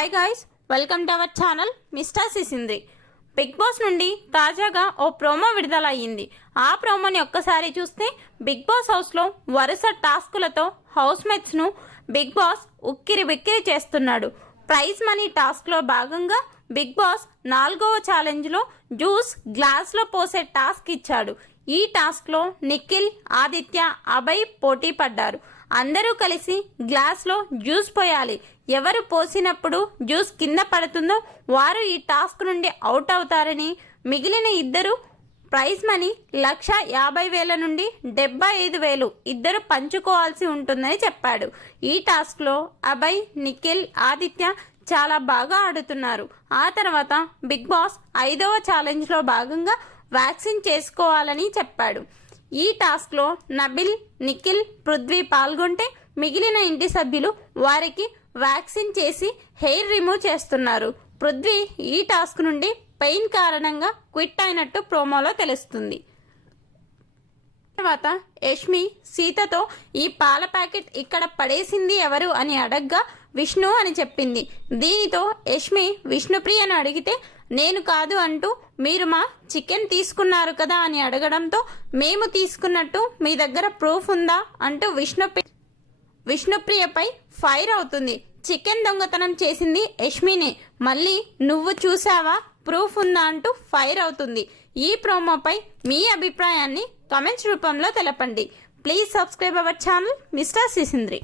Hi guys, welcome to our channel mister Sisindri. Bigg Boss నుండి తాజాగా ఓ promo విడుదల అయ్యింది. ఆ ప్రోమోని ఒక్కసారి చూస్తే బిగ్ బాస్ హౌస్లో వరుస టాస్కులతో హౌస్ మేట్స్ను బిగ్ బాస్ ఉక్కిరి బిక్కిరి చేస్తున్నాడు. ప్రైజ్ మనీ టాస్క్లో భాగంగా బిగ్ బాస్ 4వ ఛాలెంజ్లో జ్యూస్ గ్లాస్లో పోసే టాస్క్ ఇచ్చాడు. ఈ టాస్క్లో నిఖిల్, ఆదిత్య, అభయ్ పోటీ పడ్డారు. అందరూ కలిసి గ్లాస్లో జ్యూస్ పోయాలి. ఎవరు పోసినప్పుడు జ్యూస్ కింద పడుతుందో వారు ఈ టాస్క్ నుండి అవుట్ అవుతారని, మిగిలిన ఇద్దరు ప్రైజ్ మనీ 1,50,000 నుండి 75,000 ఇద్దరు పంచుకోవాల్సి ఉంటుందని చెప్పాడు. ఈ టాస్క్లో అభయ్, నిఖిల్, ఆదిత్య చాలా బాగా ఆడుతున్నారు. ఆ తర్వాత బిగ్ బాస్ 5వ ఛాలెంజ్లో భాగంగా వ్యాక్సిన్ చేసుకోవాలని చెప్పాడు. ఈ టాస్క్లో నబిల్, నిఖిల్, పృథ్వీ పాల్గొంటే మిగిలిన ఇంటి సభ్యులు వారికి వ్యాక్సిన్ చేసి హెయిర్ రిమూవ్ చేస్తున్నారు. పృథ్వీ ఈ టాస్క్ నుండి పెయిన్ కారణంగా క్విట్ అయినట్టు ప్రోమోలో తెలుస్తుంది. తర్వాత యష్మి సీతతో ఈ పాల ప్యాకెట్ ఇక్కడ పడేసింది ఎవరు అని అడగ్గా విష్ణు అని చెప్పింది. దీనితో యష్మి విష్ణుప్రియను అడిగితే నేను కాదు అంటూ మీరు మా చికెన్ తీసుకున్నారు కదా అని అడగడంతో మేము తీసుకున్నట్టు మీ దగ్గర ప్రూఫ్ ఉందా అంటూ విష్ణుప్రియపై ఫైర్ అవుతుంది. చికెన్ దొంగతనం చేసింది యష్మినే, మళ్ళీ నువ్వు చూసావా, ప్రూఫ్ ఉందా అంటూ ఫైర్ అవుతుంది. ఈ ప్రోమోపై మీ అభిప్రాయాన్ని కామెంట్స్ రూపంలో తెలపండి. Please subscribe our channel mister సిసింద్రి.